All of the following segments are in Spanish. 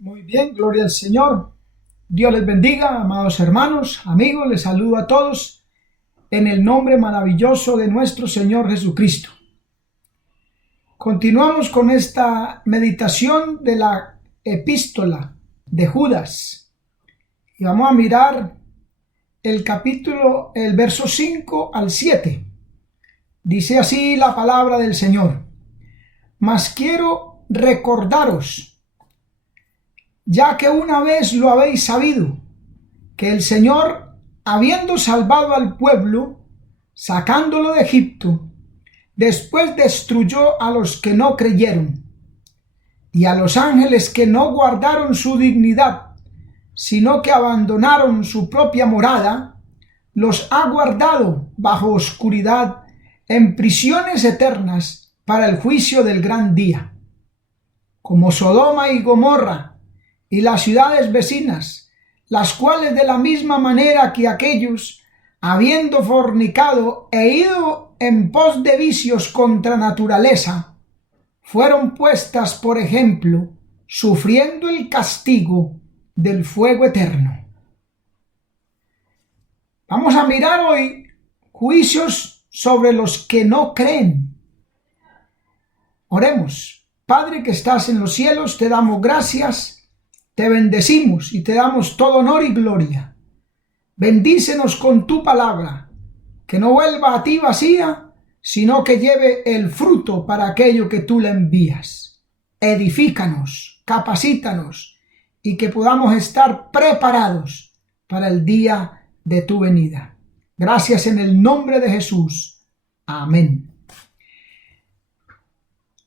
Muy bien, gloria al Señor. Dios les bendiga, amados hermanos, amigos, les saludo a todos en el nombre maravilloso de nuestro Señor Jesucristo. Continuamos con esta meditación de la epístola de Judas y vamos a mirar el verso 5 al 7. Dice así la palabra del Señor: Mas quiero recordaros, ya que una vez lo habéis sabido, que el Señor, habiendo salvado al pueblo, sacándolo de Egipto, después destruyó a los que no creyeron, y a los ángeles que no guardaron su dignidad, sino que abandonaron su propia morada, los ha guardado bajo oscuridad en prisiones eternas para el juicio del gran día. Como Sodoma y Gomorra y las ciudades vecinas, las cuales de la misma manera que aquellos, habiendo fornicado e ido en pos de vicios contra naturaleza, fueron puestas por ejemplo, sufriendo el castigo del fuego eterno. Vamos a mirar hoy juicios sobre los que no creen. Oremos. Padre que estás en los cielos, te damos gracias, te bendecimos y te damos todo honor y gloria. Bendícenos con tu palabra, que no vuelva a ti vacía, sino que lleve el fruto para aquello que tú le envías. Edifícanos, capacítanos y que podamos estar preparados para el día de tu venida. Gracias en el nombre de Jesús. Amén.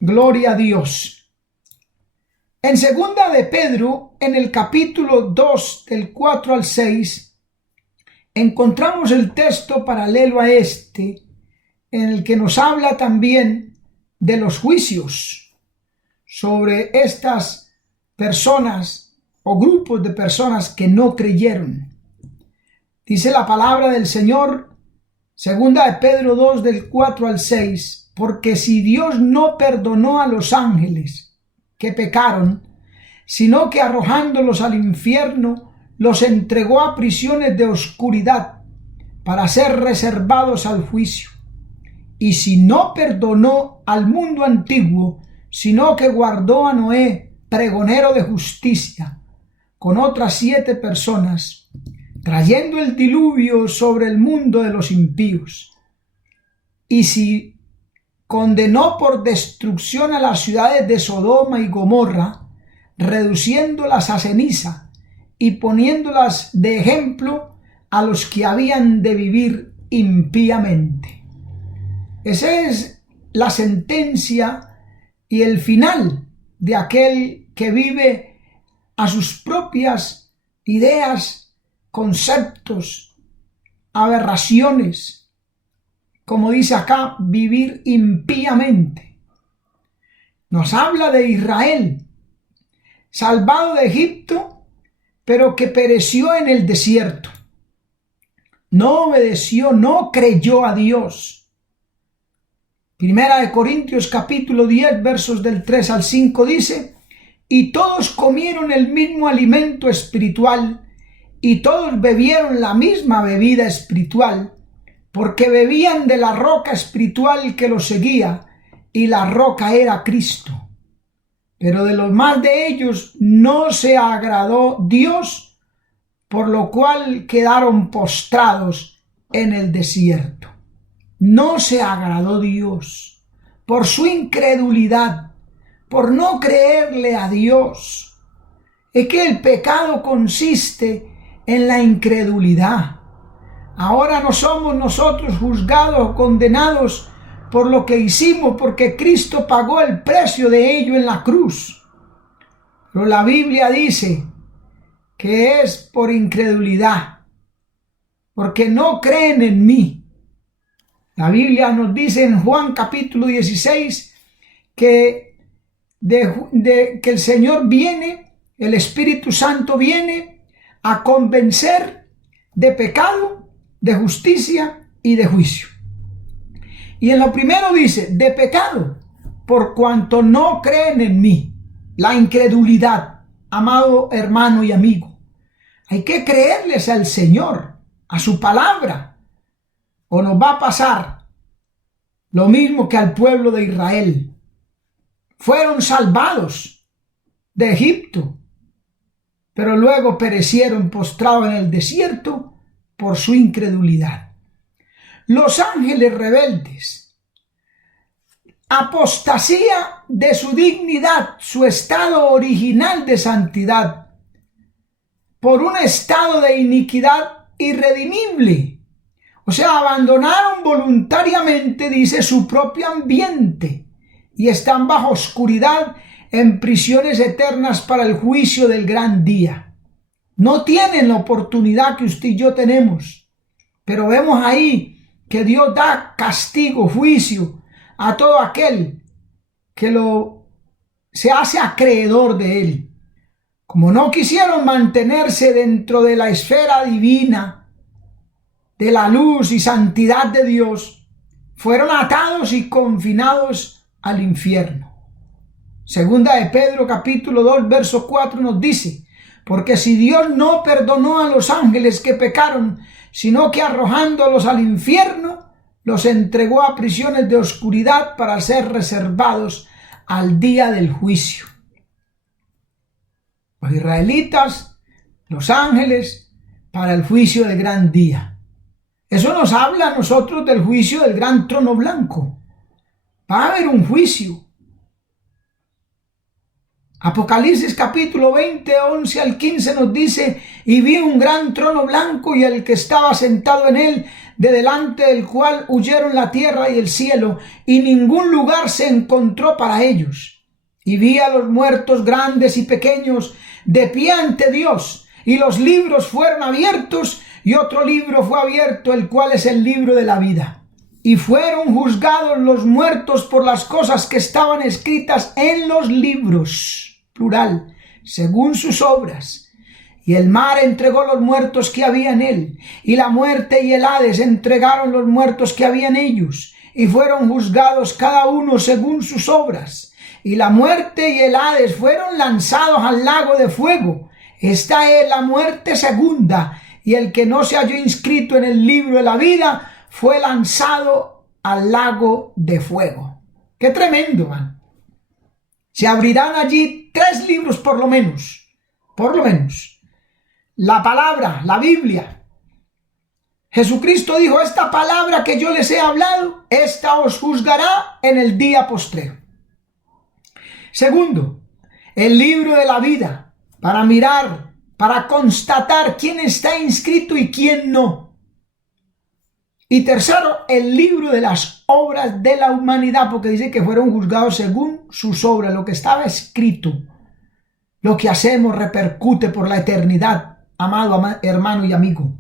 Gloria a Dios. En segunda de Pedro, en el capítulo 2, del 4 al 6, encontramos el texto paralelo a este, en el que nos habla también de los juicios sobre estas personas o grupos de personas que no creyeron. Dice la palabra del Señor, segunda de Pedro 2, del 4 al 6, porque si Dios no perdonó a los ángeles que pecaron, sino que arrojándolos al infierno, los entregó a prisiones de oscuridad para ser reservados al juicio. Y si no perdonó al mundo antiguo, sino que guardó a Noé, pregonero de justicia, con otras 7 personas, trayendo el diluvio sobre el mundo de los impíos. Y si condenó por destrucción a las ciudades de Sodoma y Gomorra, reduciéndolas a ceniza y poniéndolas de ejemplo a los que habían de vivir impíamente. Esa es la sentencia y el final de aquel que vive a sus propias ideas, conceptos, aberraciones, como dice acá, vivir impíamente. Nos habla de Israel, salvado de Egipto, pero que pereció en el desierto. No obedeció, no creyó a Dios. Primera de Corintios capítulo 10, versos del 3 al 5 dice: y todos comieron el mismo alimento espiritual, y todos bebieron la misma bebida espiritual, porque bebían de la roca espiritual que los seguía, y la roca era Cristo. Pero de los más de ellos no se agradó Dios, por lo cual quedaron postrados en el desierto. No se agradó Dios por su incredulidad, por no creerle a Dios. Es que el pecado consiste en la incredulidad. Ahora no somos nosotros juzgados o condenados por lo que hicimos, porque Cristo pagó el precio de ello en la cruz. Pero la Biblia dice que es por incredulidad, porque no creen en mí. La Biblia nos dice en Juan capítulo 16 que el Señor viene, el Espíritu Santo viene a convencer de pecado, de justicia y de juicio. Y en lo primero dice, de pecado, por cuanto no creen en mí, la incredulidad. amado hermano y amigo. Hay que creerles al Señor, a su palabra, o nos va a pasar lo mismo que al pueblo de Israel. Fueron salvados de Egipto, pero luego perecieron postrados en el desierto por su incredulidad. Los ángeles rebeldes, apostasía de su dignidad, su estado original de santidad, por un estado de iniquidad irredimible. O sea, abandonaron voluntariamente, dice, su propio ambiente y están bajo oscuridad en prisiones eternas para el juicio del gran día. No tienen la oportunidad que usted y yo tenemos, pero vemos ahí que Dios da castigo, juicio a todo aquel que se hace acreedor de él. Como no quisieron mantenerse dentro de la esfera divina, de la luz y santidad de Dios, fueron atados y confinados al infierno. Segunda de Pedro capítulo 2 verso 4 nos dice: porque si Dios no perdonó a los ángeles que pecaron, sino que arrojándolos al infierno, los entregó a prisiones de oscuridad para ser reservados al día del juicio. Los israelitas, los ángeles, para el juicio del gran día. Eso nos habla a nosotros del juicio del gran trono blanco. Va a haber un juicio. Apocalipsis capítulo 20, 11 al 15 nos dice: y vi un gran trono blanco y el que estaba sentado en él, de delante del cual huyeron la tierra y el cielo, y ningún lugar se encontró para ellos. Y vi a los muertos grandes y pequeños de pie ante Dios, y los libros fueron abiertos, y otro libro fue abierto, el cual es el libro de la vida. Y fueron juzgados los muertos por las cosas que estaban escritas en los libros, plural, según sus obras. Y el mar entregó los muertos que había en él, y la muerte y el Hades entregaron los muertos que había en ellos, y fueron juzgados cada uno según sus obras. Y la muerte y el Hades fueron lanzados al lago de fuego. Esta es la muerte segunda, y el que no se halló inscrito en el libro de la vida fue lanzado al lago de fuego. ¡Qué tremendo, man! Se abrirán allí 3 libros por lo menos. La palabra, la Biblia. Jesucristo dijo: esta palabra que yo les he hablado, esta os juzgará en el día postrero. Segundo, el libro de la vida, para mirar, para constatar quién está inscrito y quién no. Y tercero, el libro de las obras de la humanidad, porque dice que fueron juzgados según sus obras, lo que estaba escrito. Lo que hacemos repercute por la eternidad, amado hermano y amigo.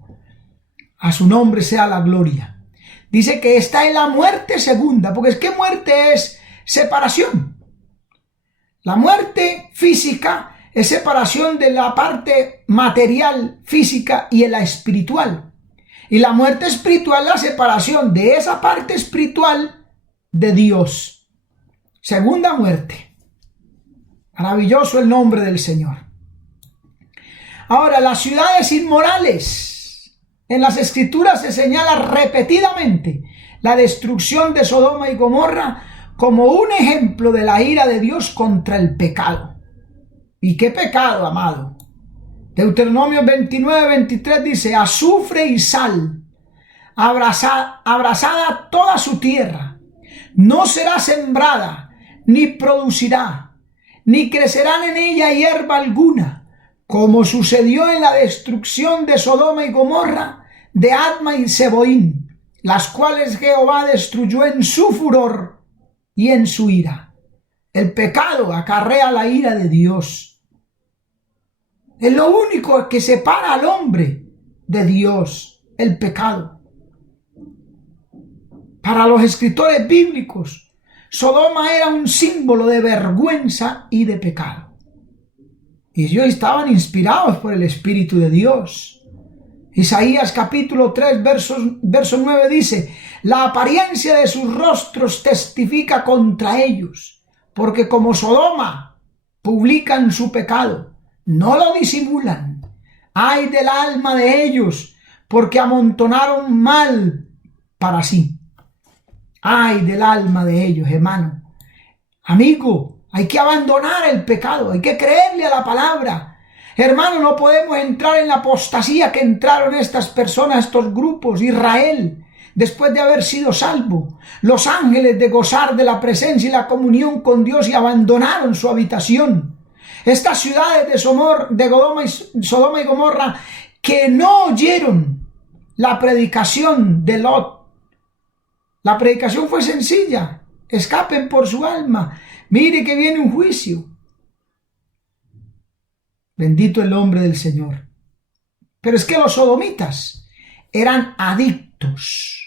A su nombre sea la gloria. Dice que esta es la muerte segunda, porque es que muerte es separación. La muerte física es separación de la parte material, física y de la espiritual. Y la muerte espiritual es la separación de esa parte espiritual de Dios. Segunda muerte. Maravilloso el nombre del Señor. Ahora, las ciudades inmorales. En las Escrituras se señala repetidamente la destrucción de Sodoma y Gomorra como un ejemplo de la ira de Dios contra el pecado. ¿Y qué pecado, amado? Deuteronomio 29, 23 dice: azufre y sal, abrasada toda su tierra, no será sembrada, ni producirá, ni crecerán en ella hierba alguna, como sucedió en la destrucción de Sodoma y Gomorra, de Adma y Zeboín, las cuales Jehová destruyó en su furor y en su ira. El pecado acarrea la ira de Dios. Es lo único que separa al hombre de Dios, el pecado. Para los escritores bíblicos, Sodoma era un símbolo de vergüenza y de pecado. Y ellos estaban inspirados por el Espíritu de Dios. Isaías capítulo 3, verso 9 dice: la apariencia de sus rostros testifica contra ellos, porque como Sodoma publican su pecado, no lo disimulan. Ay del alma de ellos, porque amontonaron mal para sí. Ay del alma de ellos, hermano. Amigo, hay que abandonar el pecado, hay que creerle a la palabra. Hermano, no podemos entrar en la apostasía que entraron estas personas, estos grupos, Israel, después de haber sido salvo. Los ángeles de gozar de la presencia y la comunión con Dios y abandonaron su habitación. Estas ciudades de Sodoma y Gomorra que no oyeron la predicación de Lot. La predicación fue sencilla: escapen por su alma, mire que viene un juicio. Bendito el nombre del Señor. Pero es que los sodomitas eran adictos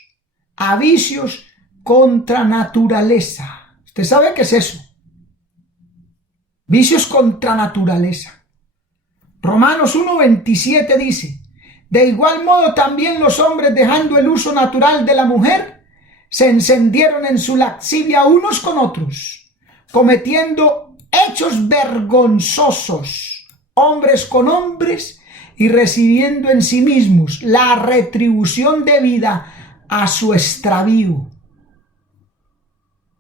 a vicios contra naturaleza. ¿Usted sabe qué es eso? Vicios contra naturaleza. Romanos 1:27 dice: de igual modo también los hombres, dejando el uso natural de la mujer, se encendieron en su lascivia unos con otros, cometiendo hechos vergonzosos, hombres con hombres, y recibiendo en sí mismos la retribución debida a su extravío.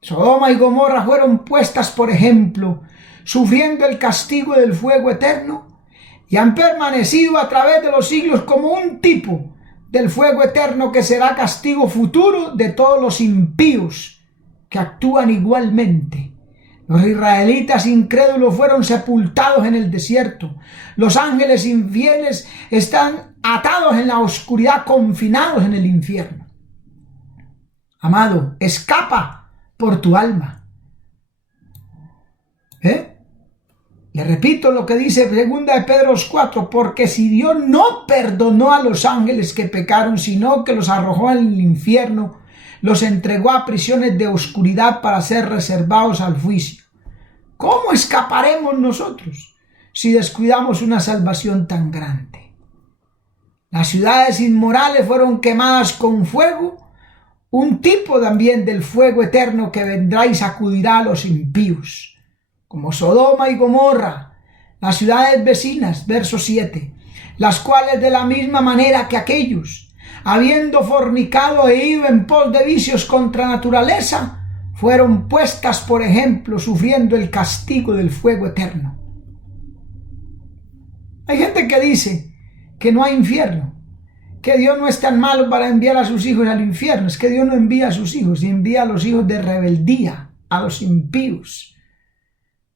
Sodoma y Gomorra fueron puestas por ejemplo, sufriendo el castigo del fuego eterno, y han permanecido a través de los siglos como un tipo del fuego eterno que será castigo futuro de todos los impíos que actúan igualmente. Los israelitas incrédulos fueron sepultados en el desierto. Los ángeles infieles están atados en la oscuridad, confinados en el infierno. Amado, escapa por tu alma. Le repito lo que dice 2 de Pedro 4, porque si Dios no perdonó a los ángeles que pecaron, sino que los arrojó en el infierno, los entregó a prisiones de oscuridad para ser reservados al juicio. ¿Cómo escaparemos nosotros si descuidamos una salvación tan grande? Las ciudades inmorales fueron quemadas con fuego, un tipo también del fuego eterno que vendrá y sacudirá a los impíos. Como Sodoma y Gomorra, las ciudades vecinas, verso 7, las cuales de la misma manera que aquellos, habiendo fornicado e ido en pos de vicios contra naturaleza, fueron puestas por ejemplo, sufriendo el castigo del fuego eterno. Hay gente que dice que no hay infierno, que Dios no es tan malo para enviar a sus hijos al infierno. Es que Dios no envía a sus hijos, y envía a los hijos de rebeldía, a los impíos.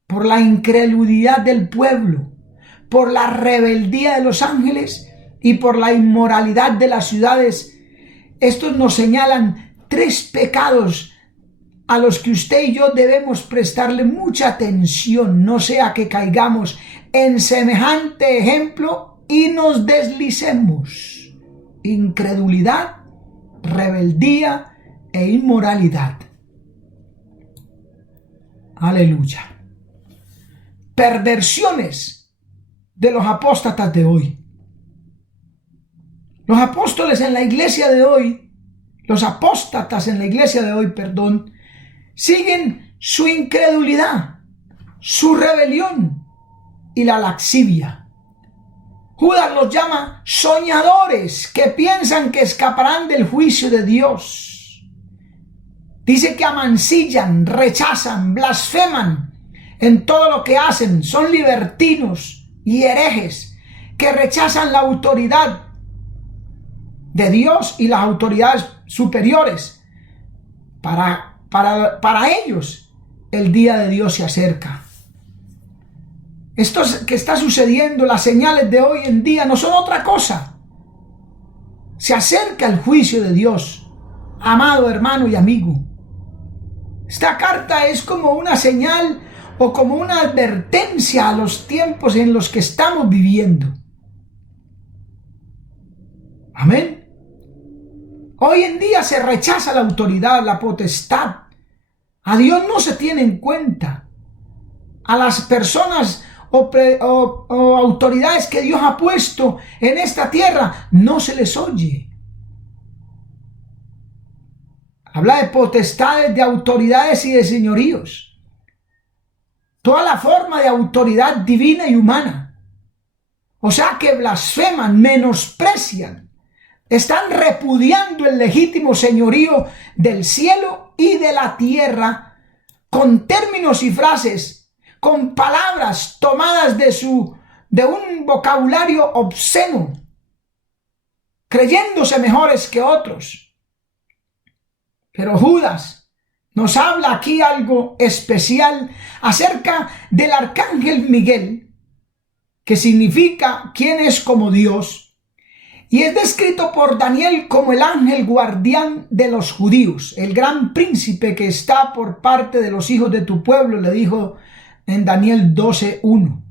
Por la incredulidad del pueblo, por la rebeldía de los ángeles y por la inmoralidad de las ciudades. Estos nos señalan 3 pecados a los que usted y yo debemos prestarle mucha atención, no sea que caigamos en semejante ejemplo y nos deslicemos. Incredulidad, rebeldía e inmoralidad. Aleluya. Perversiones de los apóstatas de hoy. Los apóstoles en la iglesia de hoy, los apóstatas en la iglesia de hoy, siguen su incredulidad, su rebelión y la laxivia. Judas los llama soñadores que piensan que escaparán del juicio de Dios. Dice que amancillan, rechazan, blasfeman en todo lo que hacen, son libertinos y herejes que rechazan la autoridad de Dios y las autoridades superiores. Para ellos el día de Dios se acerca. Esto que está sucediendo, las señales de hoy en día no son otra cosa. Se acerca el juicio de Dios, amado hermano y amigo. Esta carta es como una señal o como una advertencia a los tiempos en los que estamos viviendo. Amén. Hoy en día se rechaza la autoridad, la potestad. A Dios no se tiene en cuenta. A las personas o autoridades que Dios ha puesto en esta tierra no se les oye. Habla de potestades, de autoridades y de señoríos. Toda la forma de autoridad divina y humana. O sea que blasfeman, menosprecian, están repudiando el legítimo señorío del cielo y de la tierra con términos y frases, con palabras tomadas de un vocabulario obsceno, creyéndose mejores que otros. Pero Judas nos habla aquí algo especial acerca del arcángel Miguel, que significa quién es como Dios, y es descrito por Daniel como el ángel guardián de los judíos, el gran príncipe que está por parte de los hijos de tu pueblo, le dijo en Daniel 12:1.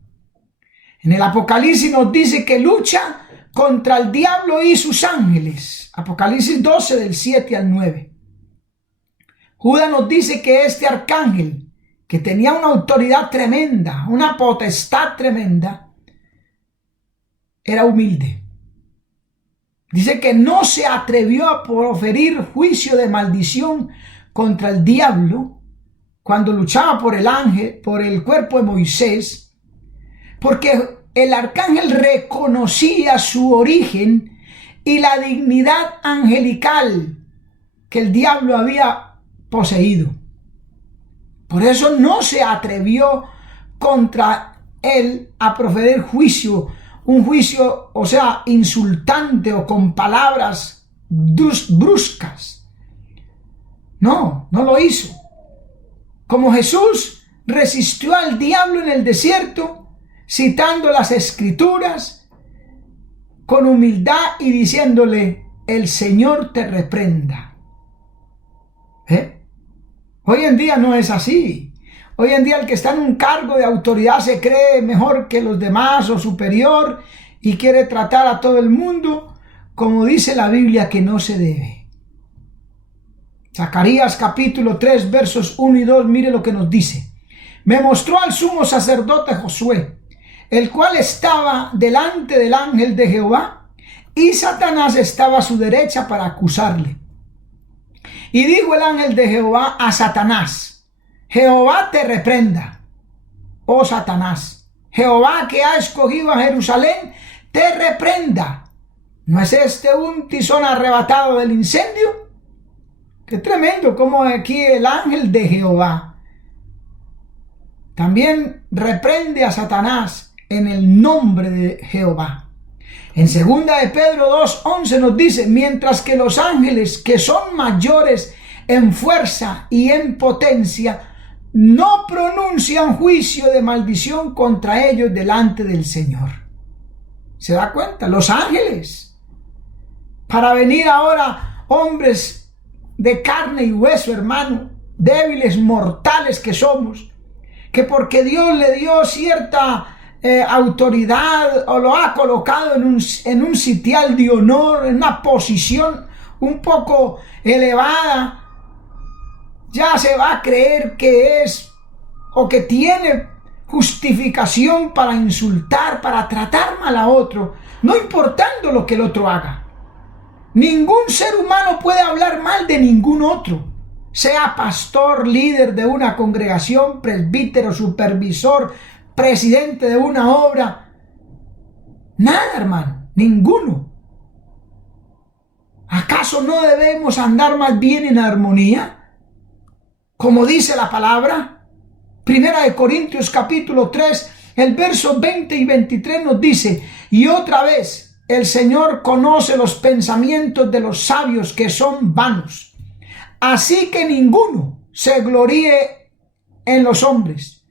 En el Apocalipsis nos dice que lucha contra el diablo y sus ángeles. Apocalipsis 12 del 7 al 9. Judas nos dice que este arcángel, que tenía una autoridad tremenda, una potestad tremenda, era humilde. Dice que no se atrevió a proferir juicio de maldición contra el diablo cuando luchaba por el ángel, por el cuerpo de Moisés, porque el arcángel reconocía su origen y la dignidad angelical que el diablo había poseído. Por eso no se atrevió contra él a proferir juicio, un juicio, o sea, insultante o con palabras bruscas. No lo hizo. Como Jesús resistió al diablo en el desierto, citando las escrituras con humildad y diciéndole: el Señor te reprenda. Hoy en día no es así. Hoy en día el que está en un cargo de autoridad se cree mejor que los demás o superior y quiere tratar a todo el mundo como dice la Biblia que no se debe. Zacarías capítulo 3 versos 1 y 2, mire lo que nos dice. Me mostró al sumo sacerdote Josué, el cual estaba delante del ángel de Jehová, y Satanás estaba a su derecha para acusarle. Y dijo el ángel de Jehová a Satanás: Jehová te reprenda, oh Satanás. Jehová, que ha escogido a Jerusalén, te reprenda. ¿No es este un tizón arrebatado del incendio? Qué tremendo como aquí el ángel de Jehová también reprende a Satanás en el nombre de Jehová. En 2 de Pedro 2:11 nos dice: mientras que los ángeles, que son mayores en fuerza y en potencia, no pronuncian juicio de maldición contra ellos delante del Señor. ¿Se da cuenta? Los ángeles. Para venir ahora hombres de carne y hueso, hermano, débiles, mortales que somos, que porque Dios le dio cierta autoridad o lo ha colocado en un sitial de honor, en una posición un poco elevada, ya se va a creer que es o que tiene justificación para insultar, para tratar mal a otro, no importando lo que el otro haga. Ningún ser humano puede hablar mal de ningún otro, sea pastor, líder de una congregación, presbítero, supervisor, presidente de una obra. Nada, hermano, ninguno. ¿Acaso no debemos andar más bien en armonía? Como dice la palabra, 1 Corintios capítulo 3, el verso 20 y 23 nos dice: y otra vez, el Señor conoce los pensamientos de los sabios, que son vanos. Así que ninguno se gloríe en los hombres,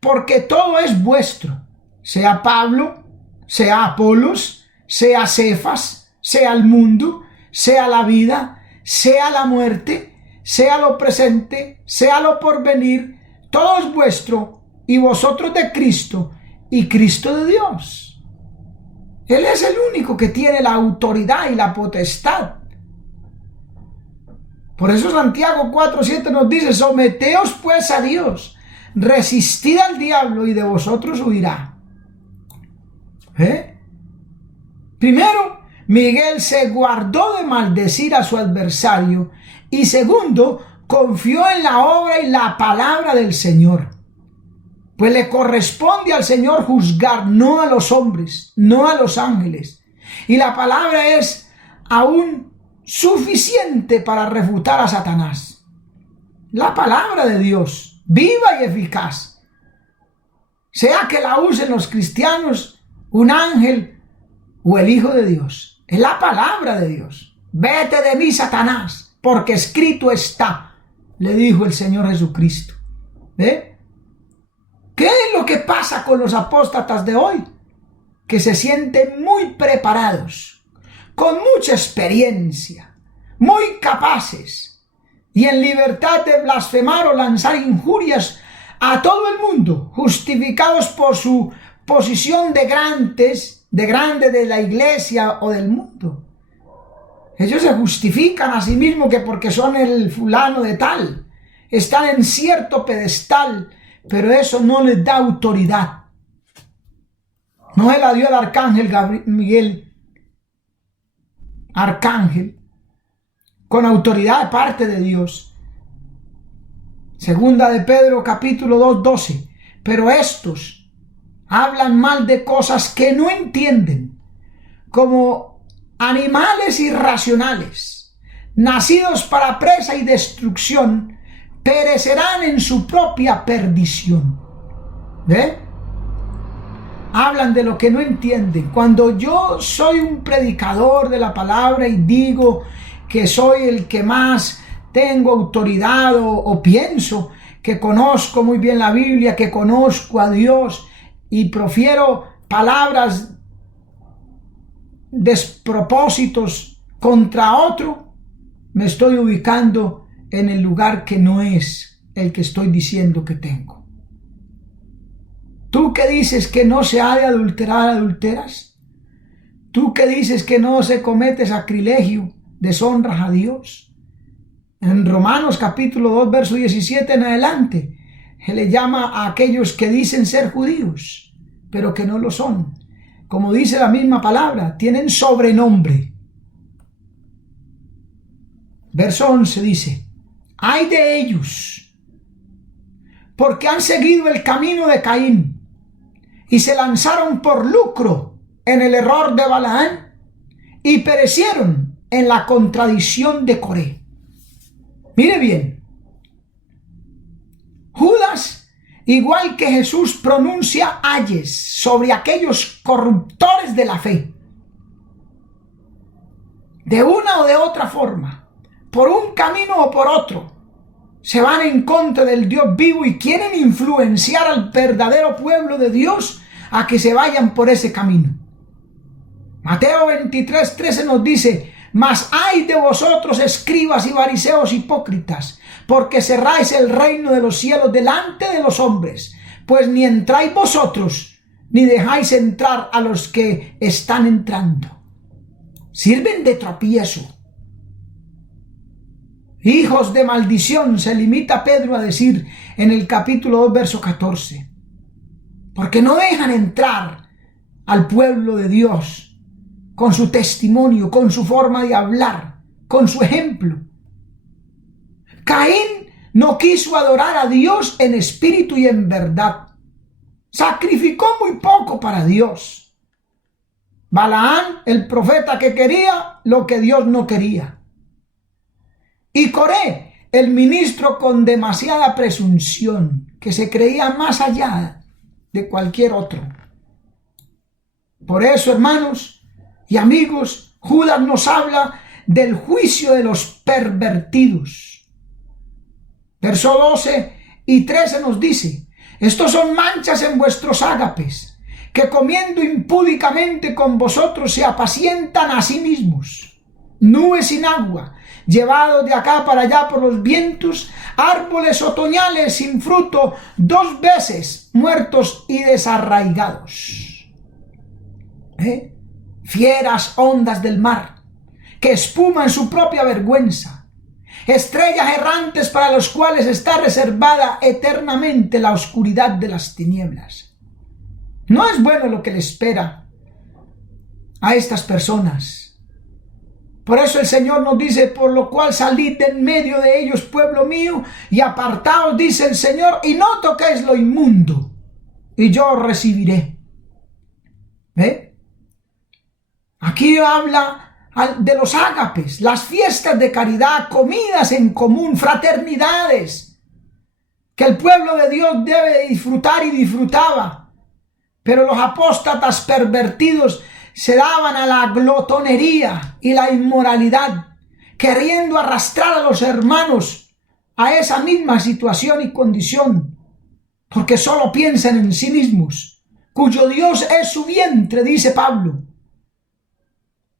porque todo es vuestro, sea Pablo, sea Apolos, sea Cefas, sea el mundo, sea la vida, sea la muerte, sea lo presente, sea lo porvenir, todo es vuestro, y vosotros de Cristo, y Cristo de Dios. Él es el único que tiene la autoridad y la potestad. Por eso Santiago 4:7 nos dice: someteos pues a Dios, resistid al diablo y de vosotros huirá. Primero, Miguel se guardó de maldecir a su adversario, y segundo, confió en la obra y la palabra del Señor. Pues le corresponde al Señor juzgar, no a los hombres, no a los ángeles. Y la palabra es aún suficiente para refutar a Satanás. La palabra de Dios, viva y eficaz. Sea que la usen los cristianos, un ángel o el Hijo de Dios. Es la palabra de Dios. Vete de mí, Satanás, porque escrito está, le dijo el Señor Jesucristo. ¿Ve? ¿Qué es lo que pasa con los apóstatas de hoy? Que se sienten muy preparados, con mucha experiencia, muy capaces y en libertad de blasfemar o lanzar injurias a todo el mundo, justificados por su posición de grande de la iglesia o del mundo. Ellos se justifican a sí mismos que porque son el fulano de tal, están en cierto pedestal, pero eso no les da autoridad. No se la dio el arcángel Miguel, arcángel, con autoridad de parte de Dios. Segunda de Pedro capítulo 2, 12. Pero estos hablan mal de cosas que no entienden, como animales irracionales, nacidos para presa y destrucción, perecerán en su propia perdición. ¿Ve? Hablan de lo que no entienden. Cuando yo soy un predicador de la palabra y digo que soy el que más tengo autoridad o pienso que conozco muy bien la Biblia, que conozco a Dios y profiero palabras despropósitos contra otro, me estoy ubicando en el lugar que no es el que estoy diciendo que tengo. Tú que dices que no se ha de adulterar, adulteras. Tú que dices que no se comete sacrilegio, deshonras a Dios. En Romanos capítulo 2, verso 17 en adelante, se le llama a aquellos que dicen ser judíos, pero que no lo son. Como dice la misma palabra, tienen sobrenombre. Verso 11 dice: ay de ellos, porque han seguido el camino de Caín y se lanzaron por lucro en el error de Balaán y perecieron en la contradicción de Coré. Mire bien, Judas, igual que Jesús, pronuncia ayes sobre aquellos corruptores de la fe. De una o de otra forma, por un camino o por otro, se van en contra del Dios vivo y quieren influenciar al verdadero pueblo de Dios a que se vayan por ese camino. Mateo 23, 13 nos dice: mas ay de vosotros, escribas y fariseos hipócritas, porque cerráis el reino de los cielos delante de los hombres, pues ni entráis vosotros, ni dejáis entrar a los que están entrando. Sirven de tropiezo. Hijos de maldición, se limita Pedro a decir en el capítulo 2, verso 14. Porque no dejan entrar al pueblo de Dios con su testimonio, con su forma de hablar, con su ejemplo. Caín no quiso adorar a Dios en espíritu y en verdad. Sacrificó muy poco para Dios. Balaán, el profeta que quería lo que Dios no quería. Y Coré, el ministro con demasiada presunción, que se creía más allá de cualquier otro. Por eso, hermanos y amigos, Judas nos habla del juicio de los pervertidos. Verso 12 y 13 nos dice: estos son manchas en vuestros ágapes, que comiendo impúdicamente con vosotros se apacientan a sí mismos. Nubes sin agua, llevados de acá para allá por los vientos, árboles otoñales sin fruto, 2 veces muertos y desarraigados. Fieras ondas del mar, que espuman su propia vergüenza, estrellas errantes para los cuales está reservada eternamente la oscuridad de las tinieblas. No es bueno lo que le espera a estas personas. Por eso el Señor nos dice: por lo cual salid de en medio de ellos, pueblo mío, y apartaos, dice el Señor, y no toquéis lo inmundo. y yo recibiré. ¿Ve? Aquí habla de los ágapes, las fiestas de caridad, comidas en común, fraternidades, que el pueblo de Dios debe disfrutar y disfrutaba. Pero los apóstatas pervertidos se daban a la glotonería y la inmoralidad, queriendo arrastrar a los hermanos a esa misma situación y condición, porque solo piensan en sí mismos, cuyo Dios es su vientre, dice Pablo,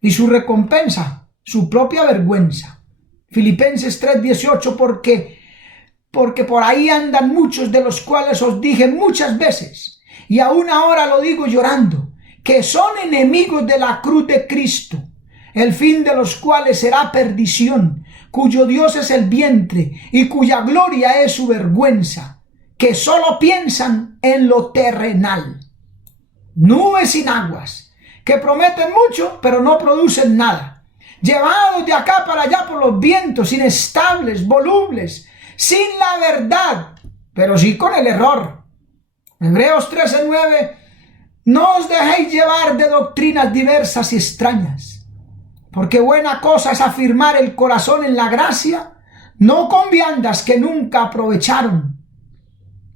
y su recompensa, su propia vergüenza. Filipenses 3:18, porque por ahí andan muchos, de los cuales os dije muchas veces, y aún ahora lo digo llorando, que son enemigos de la cruz de Cristo, el fin de los cuales será perdición, cuyo Dios es el vientre y cuya gloria es su vergüenza, que solo piensan en lo terrenal. Nubes sin aguas, que prometen mucho pero no producen nada, llevados de acá para allá por los vientos, inestables, volubles, sin la verdad, pero sí con el error. Hebreos 13:9, no os dejéis llevar de doctrinas diversas y extrañas, porque buena cosa es afirmar el corazón en la gracia, no con viandas que nunca aprovecharon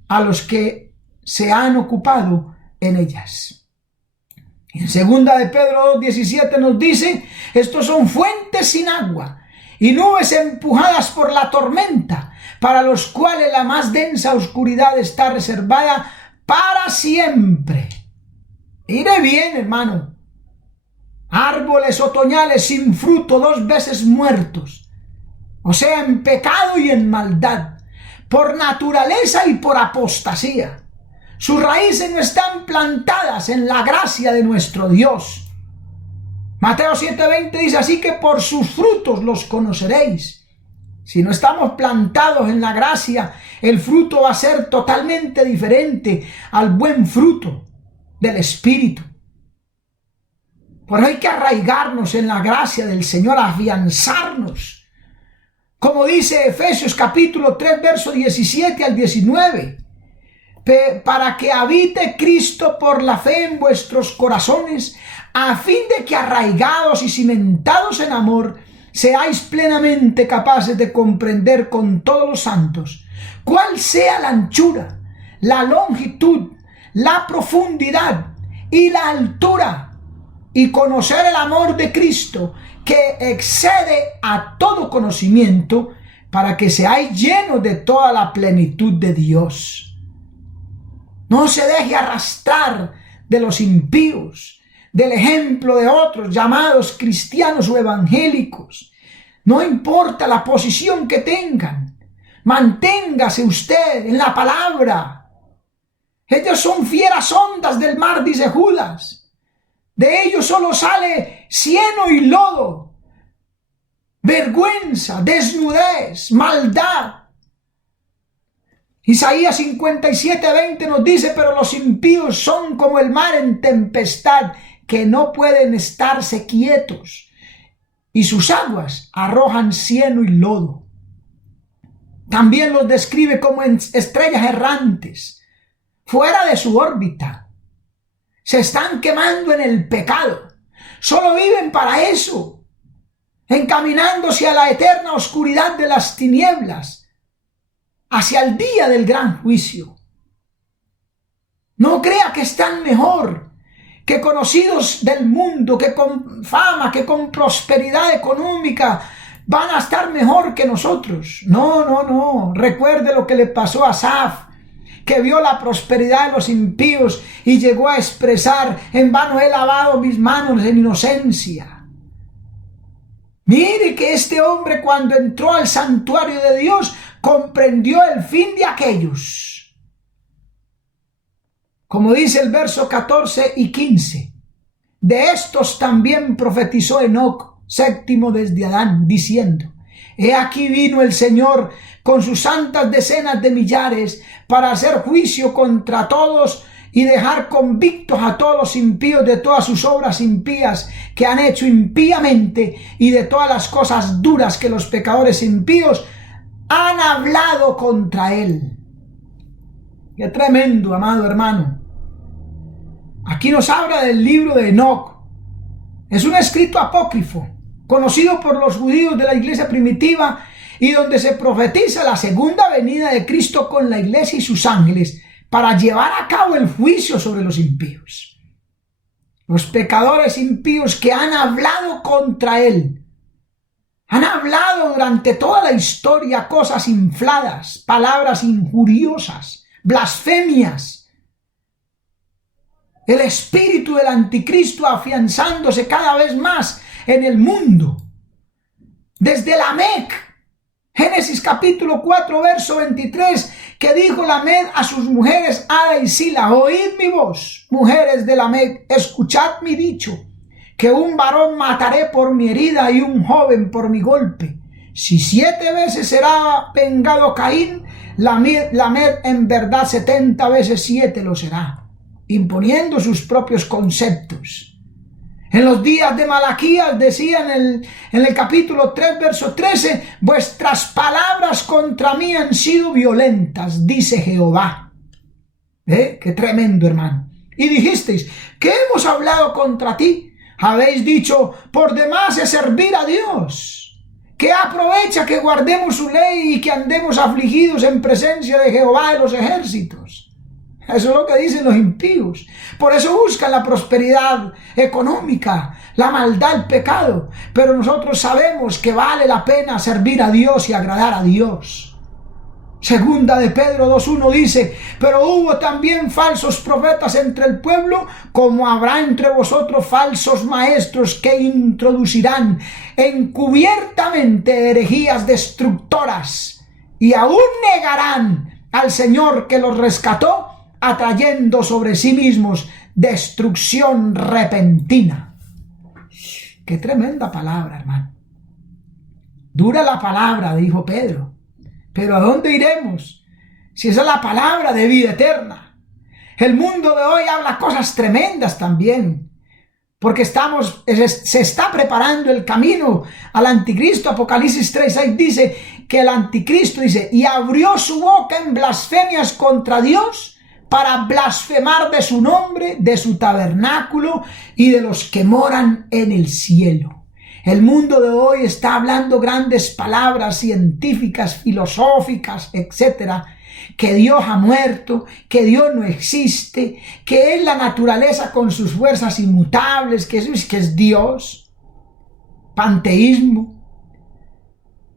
a los que se han ocupado en ellas. En 2 de Pedro 2:17 nos dice, estos son fuentes sin agua y nubes empujadas por la tormenta, para los cuales la más densa oscuridad está reservada para siempre. Mire bien, hermano, árboles otoñales sin fruto, 2 veces muertos, o sea, en pecado y en maldad, por naturaleza y por apostasía. Sus raíces no están plantadas en la gracia de nuestro Dios. Mateo 7:20 dice, así que por sus frutos los conoceréis. Si no estamos plantados en la gracia, el fruto va a ser totalmente diferente al buen fruto del Espíritu. Por eso hay que arraigarnos en la gracia del Señor, afianzarnos. Como dice Efesios capítulo 3, verso 17 al 19. Para que habite Cristo por la fe en vuestros corazones, a fin de que arraigados y cimentados en amor, seáis plenamente capaces de comprender con todos los santos cuál sea la anchura, la longitud, la profundidad y la altura, y conocer el amor de Cristo, que excede a todo conocimiento, para que seáis llenos de toda la plenitud de Dios. No se deje arrastrar de los impíos, del ejemplo de otros llamados cristianos o evangélicos. No importa la posición que tengan, manténgase usted en la palabra. Ellos son fieras ondas del mar, dice Judas. De ellos solo sale cieno y lodo, vergüenza, desnudez, maldad. Isaías 57:20 nos dice, pero los impíos son como el mar en tempestad, que no pueden estarse quietos, y sus aguas arrojan cieno y lodo. También los describe como estrellas errantes, fuera de su órbita. Se están quemando en el pecado. Solo viven para eso, encaminándose a la eterna oscuridad de las tinieblas, hacia el día del gran juicio. No crea que están mejor que conocidos del mundo, que con fama, que con prosperidad económica van a estar mejor que nosotros. No. Recuerde lo que le pasó a Asaf, que vio la prosperidad de los impíos y llegó a expresar, en vano he lavado mis manos en inocencia. Mire que este hombre, cuando entró al santuario de Dios, comprendió el fin de aquellos. Como dice el verso 14 y 15, de estos también profetizó Enoc, séptimo desde Adán, diciendo, he aquí vino el Señor con sus santas decenas de millares para hacer juicio contra todos y dejar convictos a todos los impíos de todas sus obras impías que han hecho impíamente, y de todas las cosas duras que los pecadores impíos han hablado contra él. Qué tremendo, amado hermano. Aquí nos habla del libro de Enoc. Es un escrito apócrifo, conocido por los judíos de la iglesia primitiva, y donde se profetiza la segunda venida de Cristo con la iglesia y sus ángeles para llevar a cabo el juicio sobre los impíos. Los pecadores impíos que han hablado contra él, han hablado durante toda la historia cosas infladas, palabras injuriosas, blasfemias. El espíritu del anticristo afianzándose cada vez más en el mundo. Desde Lamec, Génesis capítulo 4, verso 23, que dijo Lamec a sus mujeres Ada y Sila: oíd mi voz, mujeres de Lamec, escuchad mi dicho, que un varón mataré por mi herida y un joven por mi golpe. Si 7 veces será vengado Caín, Lamec en verdad 70 veces 7 lo será, imponiendo sus propios conceptos. En los días de Malaquías decía en el capítulo 3, verso 13: vuestras palabras contra mí han sido violentas, dice Jehová. Qué tremendo, hermano. Y dijisteis: ¿qué hemos hablado contra ti? Habéis dicho: por demás es servir a Dios. ¿Qué aprovecha que guardemos su ley y que andemos afligidos en presencia de Jehová de los ejércitos? Eso es lo que dicen los impíos. Por eso buscan la prosperidad económica, la maldad, el pecado. Pero nosotros sabemos que vale la pena servir a Dios y agradar a Dios. Segunda de Pedro 2:1 dice: pero hubo también falsos profetas entre el pueblo, como habrá entre vosotros falsos maestros que introducirán encubiertamente herejías destructoras, y aún negarán al Señor que los rescató, atrayendo sobre sí mismos destrucción repentina. Qué tremenda palabra, hermano. Dura la palabra, dijo Pedro. Pero ¿a dónde iremos si esa es la palabra de vida eterna? El mundo de hoy habla cosas tremendas también, porque se está preparando el camino al anticristo. Apocalipsis 3:6 dice que el anticristo dice: y abrió su boca en blasfemias contra Dios, para blasfemar de su nombre, de su tabernáculo y de los que moran en el cielo. El mundo de hoy está hablando grandes palabras científicas, filosóficas, etcétera, que Dios ha muerto, que Dios no existe, que es la naturaleza con sus fuerzas inmutables, que es Dios, panteísmo,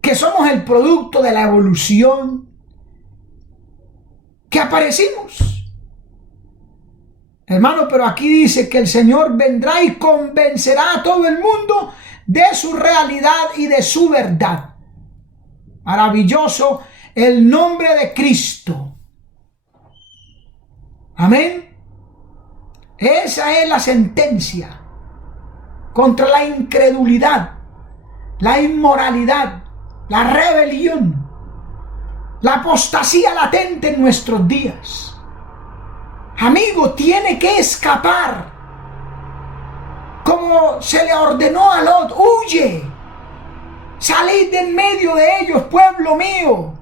que somos el producto de la evolución, que aparecimos. Hermano, pero aquí dice que el Señor vendrá y convencerá a todo el mundo de su realidad y de su verdad. Maravilloso el nombre de Cristo. Amén. Esa es la sentencia contra la incredulidad, la inmoralidad, la rebelión, la apostasía latente en nuestros días. Amigo, tiene que escapar. Como se le ordenó a Lot: huye, salid de en medio de ellos, pueblo mío.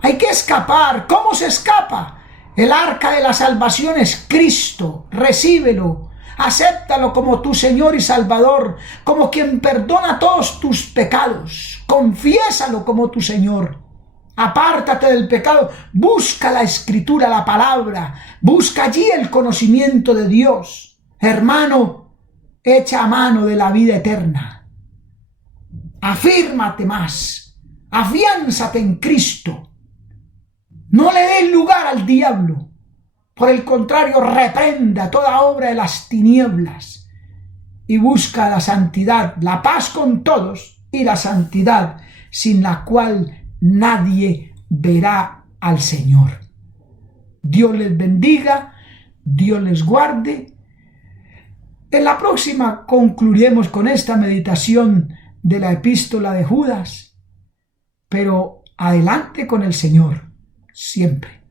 Hay que escapar. ¿Cómo se escapa? El arca de la salvación es Cristo. Recíbelo, acéptalo como tu Señor y Salvador, como quien perdona todos tus pecados. Confiésalo como tu Señor. Apártate del pecado, busca la escritura, la palabra, busca allí el conocimiento de Dios. Hermano, echa mano de la vida eterna. Afírmate más, afiánzate en Cristo. No le des lugar al diablo. Por el contrario, reprenda toda obra de las tinieblas y busca la santidad, la paz con todos y la santidad, sin la cual nadie verá al Señor. Dios les bendiga, Dios les guarde. En la próxima concluiremos con esta meditación de la epístola de Judas, pero adelante con el Señor, siempre.